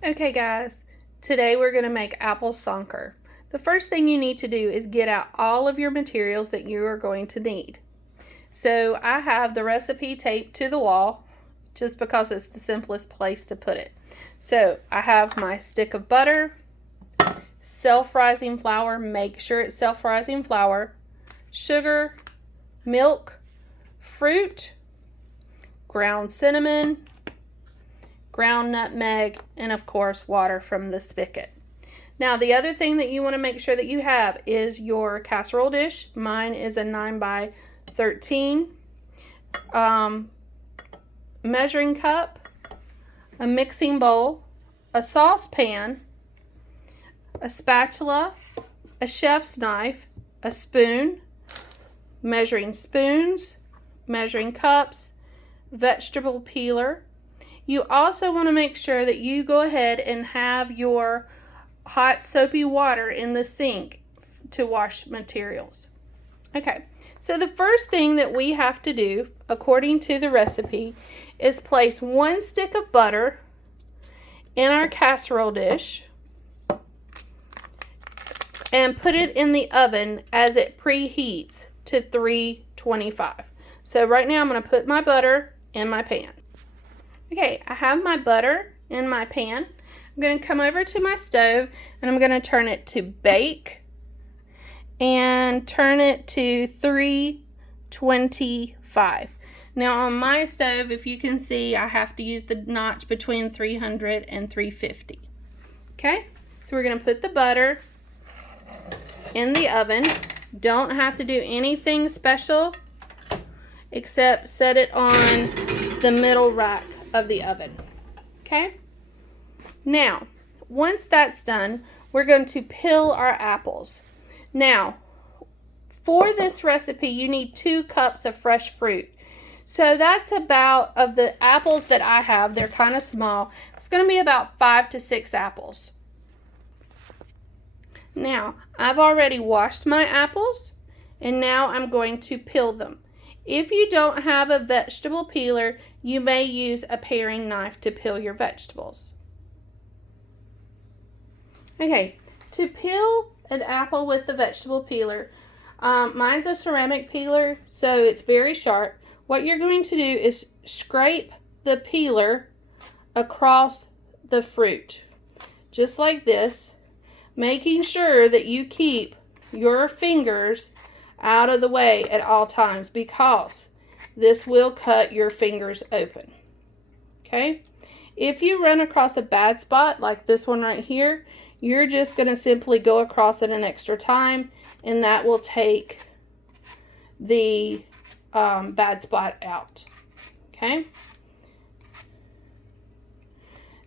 Okay guys, today we're going to make apple sonker. The first thing you need to do is get out all of your materials that you are going to need. So I have the recipe taped to the wall just because it's the simplest place to put it. So I have my stick of butter, self-rising flour, make sure it's self-rising flour, sugar, milk, fruit, ground cinnamon, ground nutmeg, and of course water from the spigot. Now the other thing that you want to make sure that you have is your casserole dish. Mine is a 9 by 13 measuring cup, a mixing bowl, a saucepan, a spatula, a chef's knife, a spoon, measuring spoons, measuring cups, vegetable peeler. You also want to make sure that you go ahead and have your hot soapy water in the sink to wash materials. Okay, so the first thing that we have to do, according to the recipe, is place 1 stick of butter in our casserole dish and put it in the oven as it preheats to 325. So right now I'm going to put my butter in my pan. Okay, I have my butter in my pan. I'm going to come over to my stove and I'm going to turn it to bake and turn it to 325. Now on my stove, if you can see, I have to use the notch between 300 and 350. Okay, so we're going to put the butter in the oven. Don't have to do anything special except set it on the middle rack of the oven. Okay, now once that's done, we're going to peel our apples. Now for this recipe you need 2 cups of fresh fruit, so that's about, of the apples that I have, they're kind of small, it's going to be about 5 to 6 apples. Now I've already washed my apples and now I'm going to peel them. If you don't have a vegetable peeler, you may use a paring knife to peel your vegetables. Okay, to peel an apple with the vegetable peeler, mine's a ceramic peeler, so it's very sharp. What you're going to do is scrape the peeler across the fruit, just like this, making sure that you keep your fingers out of the way at all times because this will cut your fingers open. Okay, if you run across a bad spot like this one right here, you're just going to simply go across it an extra time and that will take the bad spot out. Okay,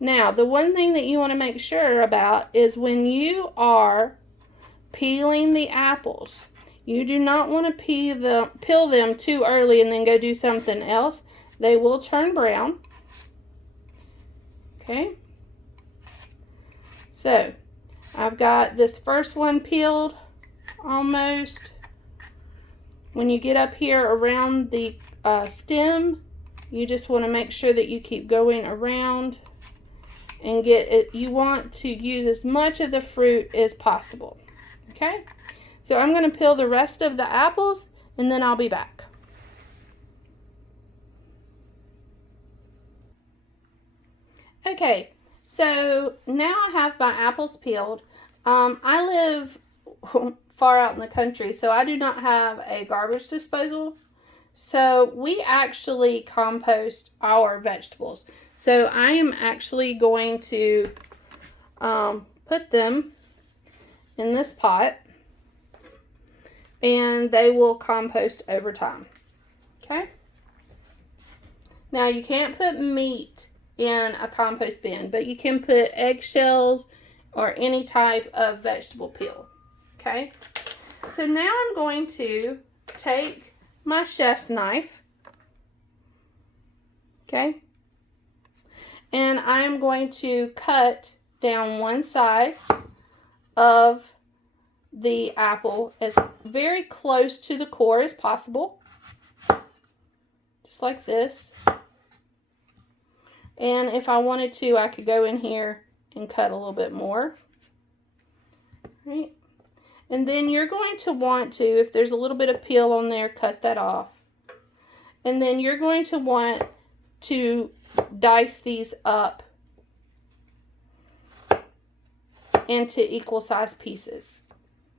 now the one thing that you want to make sure about is when you are peeling the apples, you do not want to peel them too early and then go do something else. They will turn brown. Okay, so I've got this first one peeled almost. When you get up here around the stem, you just want to make sure that you keep going around and get it. You want to use as much of the fruit as possible. Okay, so I'm going to peel the rest of the apples and then I'll be back. Okay, so now I have my apples peeled. I live far out in the country, so I do not have a garbage disposal. So we actually compost our vegetables. So I am actually going to put them in this pot and they will compost over time. Okay, now you can't put meat in a compost bin, but you can put eggshells or any type of vegetable peel. Okay, so now I'm going to take my chef's knife, okay, and I'm going to cut down one side of the apple as very close to the core as possible, just like this. And if I wanted to, I could go in here and cut a little bit more. Right? And then you're going to want to, if there's a little bit of peel on there, cut that off. And then you're going to want to dice these up into equal size pieces.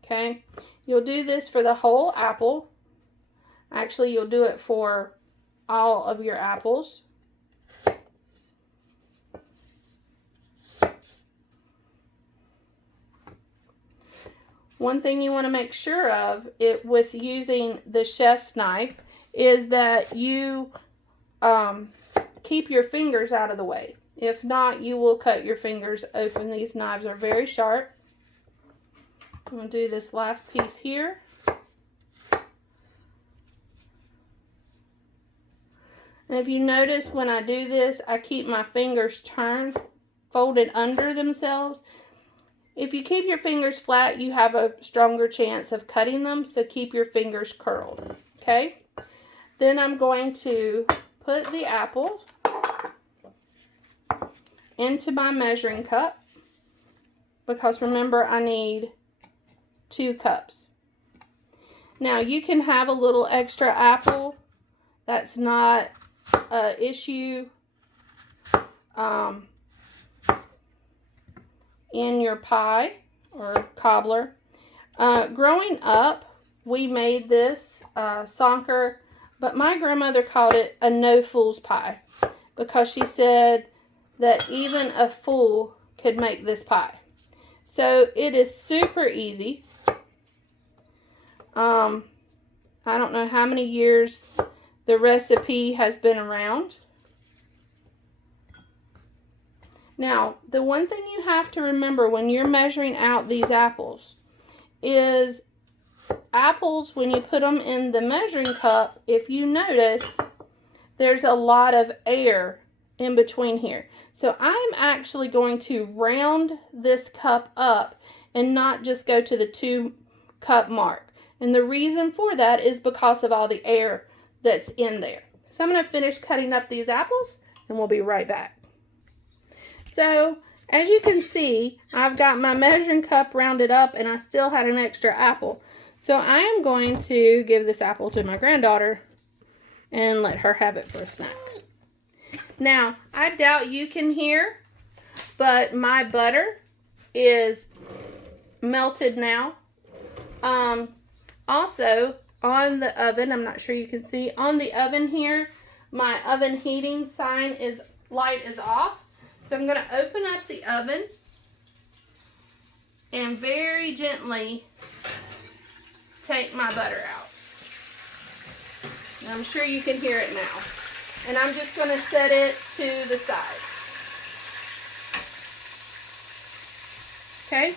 Okay? You'll do this for the whole apple. Actually, you'll do it for all of your apples. One thing you want to make sure of with using the chef's knife is that you keep your fingers out of the way. If not, you will cut your fingers open. These knives are very sharp. I'm going to do this last piece here. And if you notice when I do this, I keep my fingers turned, folded under themselves. If you keep your fingers flat, you have a stronger chance of cutting them, so keep your fingers curled, okay? Then I'm going to put the apple into my measuring cup, because remember, I need 2 cups. Now, you can have a little extra apple. That's not an issue in your pie or cobbler. Growing up, we made this Sonker, but my grandmother called it a no-fool's pie, because she said that even a fool could make this pie. So it is super easy. I don't know how many years the recipe has been around. Now, the one thing you have to remember when you're measuring out these apples is apples, when you put them in the measuring cup, if you notice, there's a lot of air in between here. So I'm actually going to round this cup up and not just go to the 2 cup mark. And the reason for that is because of all the air that's in there. So I'm going to finish cutting up these apples and we'll be right back. So as you can see, I've got my measuring cup rounded up and I still had an extra apple. So I am going to give this apple to my granddaughter and let her have it for a snack. Now, I doubt you can hear, but my butter is melted now. Also, on the oven, I'm not sure you can see, on the oven here, my oven heating sign is light is off. So I'm going to open up the oven and very gently take my butter out. And I'm sure you can hear it now. And I'm just going to set it to the side. Okay?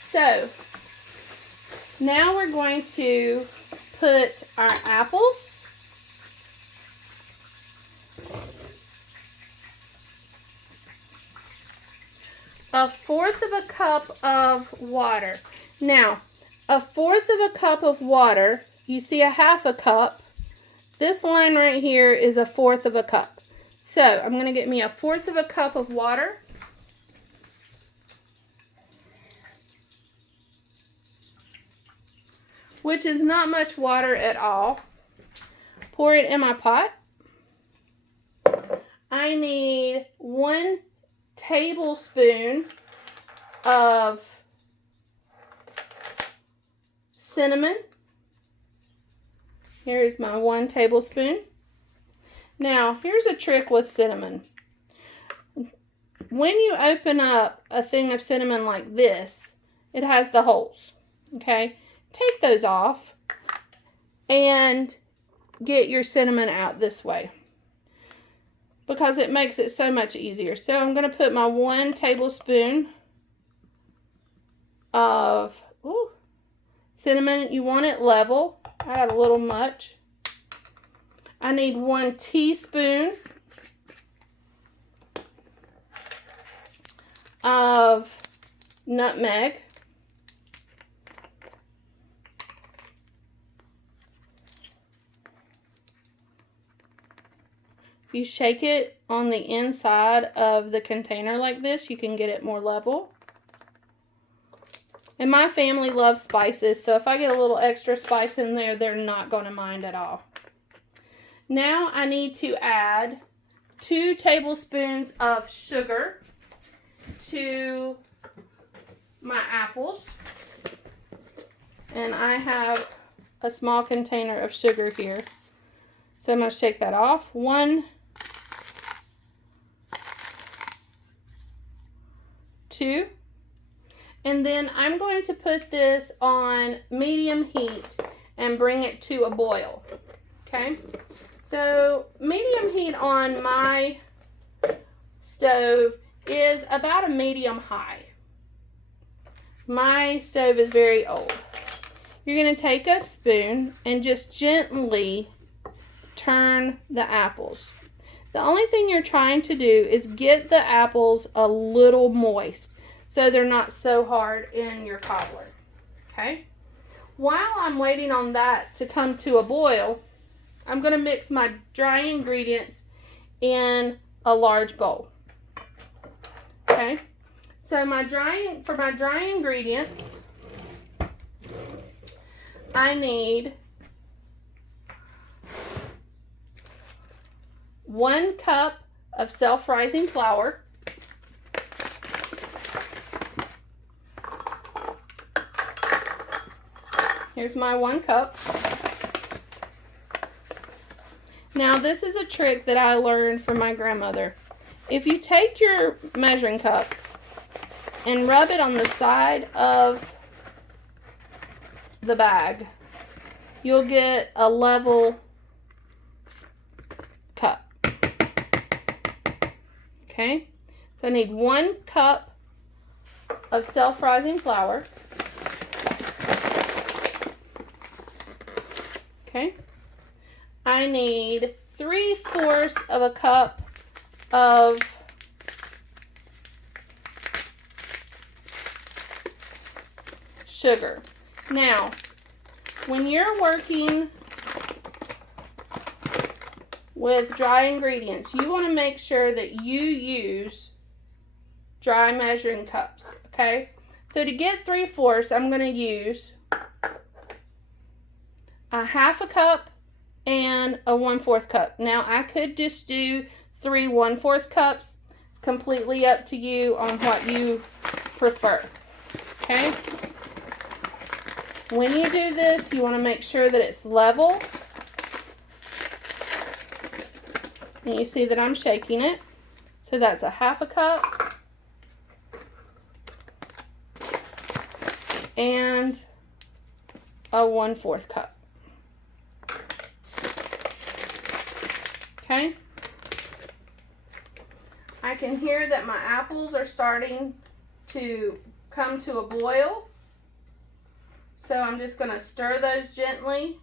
So, now we're going to put our apples. A 1/4 of a cup of water. Now, a 1/4 of a cup of water, you see a 1/2 a cup. This line right here is a 1/4 of a cup. So, I'm going to get me a 1/4 of a cup of water. Which is not much water at all. Pour it in my pot. I need 1 tablespoon of cinnamon. Here is my 1 tablespoon. Now, here's a trick with cinnamon. When you open up a thing of cinnamon like this, it has the holes, okay? Take those off and get your cinnamon out this way, because it makes it so much easier. So I'm going to put my 1 tablespoon of cinnamon. You want it level. I got a little much. I need 1 teaspoon of nutmeg. you shake it on the inside of the container like this, you can get it more level. And my family loves spices, so if I get a little extra spice in there, they're not going to mind at all. Now I need to add 2 tablespoons of sugar to my apples. And I have a small container of sugar here. So I'm going to shake that off. 1, 2. And then I'm going to put this on medium heat and bring it to a boil. Okay? So medium heat on my stove is about a medium high. My stove is very old. You're going to take a spoon and just gently turn the apples. The only thing you're trying to do is get the apples a little moist so they're not so hard in your cobbler. Okay? While I'm waiting on that to come to a boil, I'm going to mix my dry ingredients in a large bowl. Okay? So for my dry ingredients, I need 1 cup of self-rising flour, here's my 1 cup. Now this is a trick that I learned from my grandmother. If you take your measuring cup and rub it on the side of the bag, you'll get a level cup. Okay, so I need 1 cup of self-rising flour. Okay, I need 3/4 of a cup of sugar. Now, when you're working with dry ingredients, you want to make sure that you use dry measuring cups, okay? So to get 3/4, I'm going to use a 1/2 cup and a 1/4 cup. Now, I could just do 3 1/4 cups. It's completely up to you on what you prefer, okay? When you do this, you want to make sure that it's level. And you see that I'm shaking it. So that's a 1/2 cup and a 1/4 cup. Okay? I can hear that my apples are starting to come to a boil. So I'm just going to stir those gently.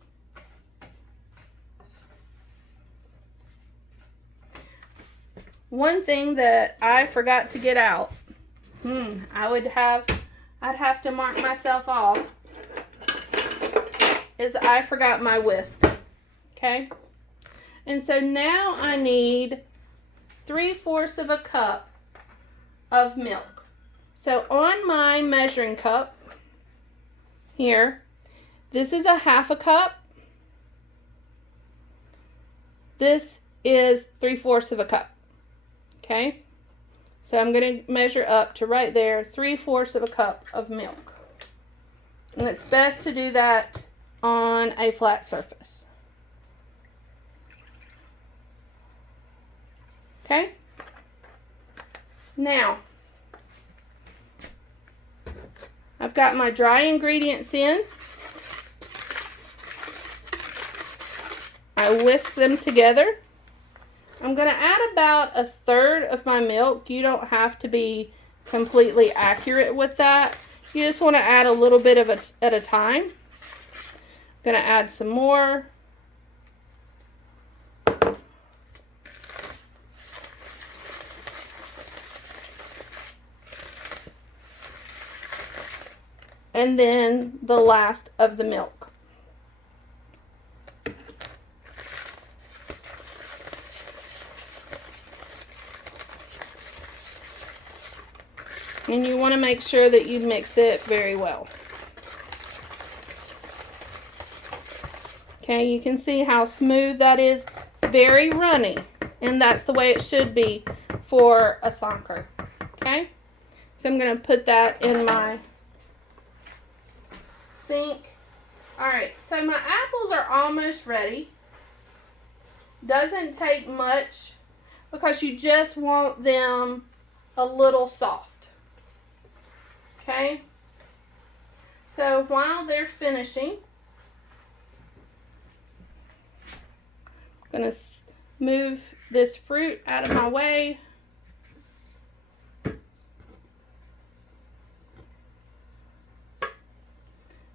One thing that I forgot to get out, I'd have to mark myself off, is I forgot my whisk. Okay? And so now I need 3/4 of a cup of milk. So on my measuring cup here, this is a 1/2 cup. This is 3/4 of a cup. Okay? So I'm going to measure up to right there, 3/4 of a cup of milk. And it's best to do that on a flat surface. Okay? Now, I've got my dry ingredients in. I whisk them together. I'm going to add about 1/3 of my milk. You don't have to be completely accurate with that. You just want to add a little bit of it at a time. I'm going to add some more. And then the last of the milk. And you want to make sure that you mix it very well. Okay, you can see how smooth that is. It's very runny, and that's the way it should be for a Sonker. Okay, so I'm going to put that in my sink. Alright, so my apples are almost ready. Doesn't take much because you just want them a little soft. Okay, so while they're finishing, I'm going to move this fruit out of my way.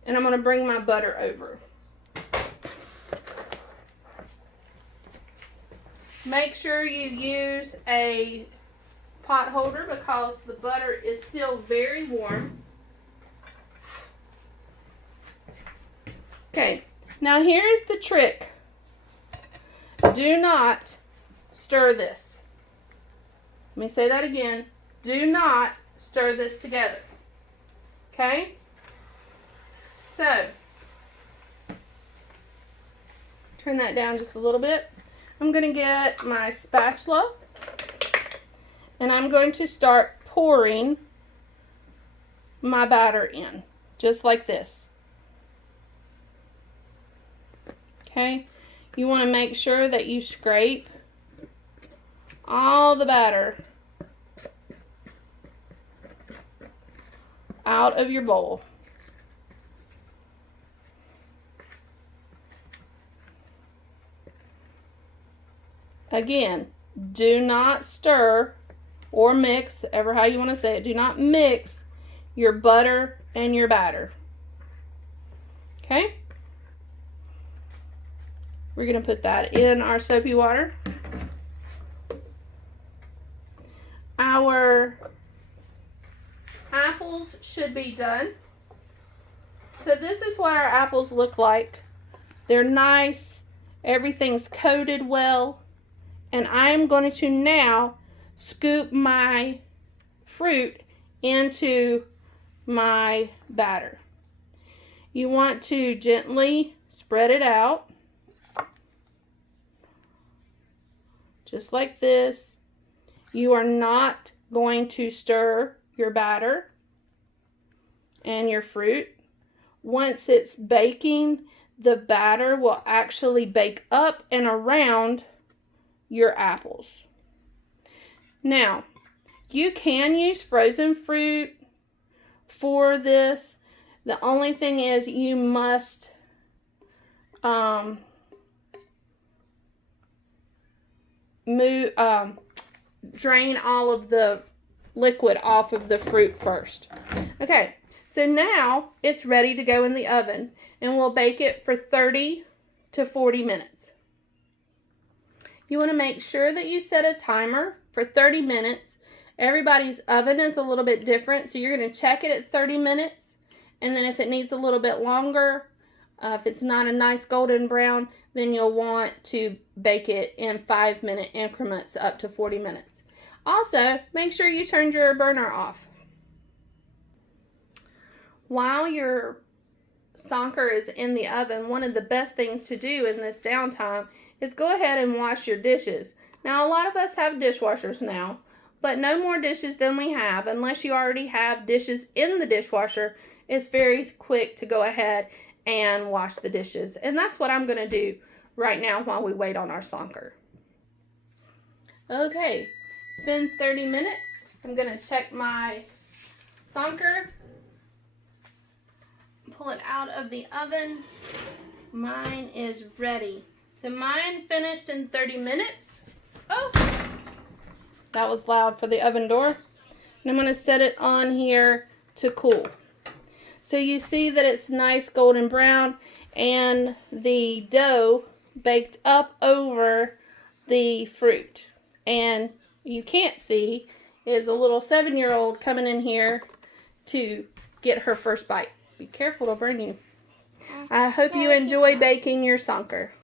And I'm going to bring my butter over. Make sure you use a pot holder because the butter is still very warm. Okay, now here is the trick. Do not stir this. Let me say that again. Do not stir this together. Okay? So, turn that down just a little bit. I'm going to get my spatula and I'm going to start pouring my batter in, just like this. Okay? You want to make sure that you scrape all the batter out of your bowl. Again, do not stir or mix, ever how you want to say it, do not mix your butter and your batter. Okay? We're going to put that in our soapy water. Our apples should be done. So this is what our apples look like. They're nice. Everything's coated well. And I'm going to now scoop my fruit into my batter. You want to gently spread it out. Just like this. You are not going to stir your batter and your fruit. Once it's baking, the batter will actually bake up and around your apples. Now, you can use frozen fruit for this. The only thing is you must drain all of the liquid off of the fruit first. Okay, so now it's ready to go in the oven, and we'll bake it for 30 to 40 minutes. You want to make sure that you set a timer for 30 minutes. Everybody's oven is a little bit different, so you're going to check it at 30 minutes, and then if it needs a little bit longer, if it's not a nice golden brown, then you'll want to bake it in 5-minute increments up to 40 minutes. Also, make sure you turned your burner off. While your Sonker is in the oven, one of the best things to do in this downtime is go ahead and wash your dishes. Now, a lot of us have dishwashers now, but no more dishes than we have. Unless you already have dishes in the dishwasher, it's very quick to go ahead and wash the dishes. And that's what I'm going to do right now while we wait on our Sonker. Okay, it's been 30 minutes. I'm going to check my Sonker. Pull it out of the oven. Mine is ready. So mine finished in 30 minutes. Oh, that was loud for the oven door. And I'm going to set it on here to cool. So you see that it's nice golden brown and the dough baked up over the fruit. And you can't see is a little 7-year-old coming in here to get her first bite. Be careful, it'll burn you. I hope you enjoy baking your Sonker.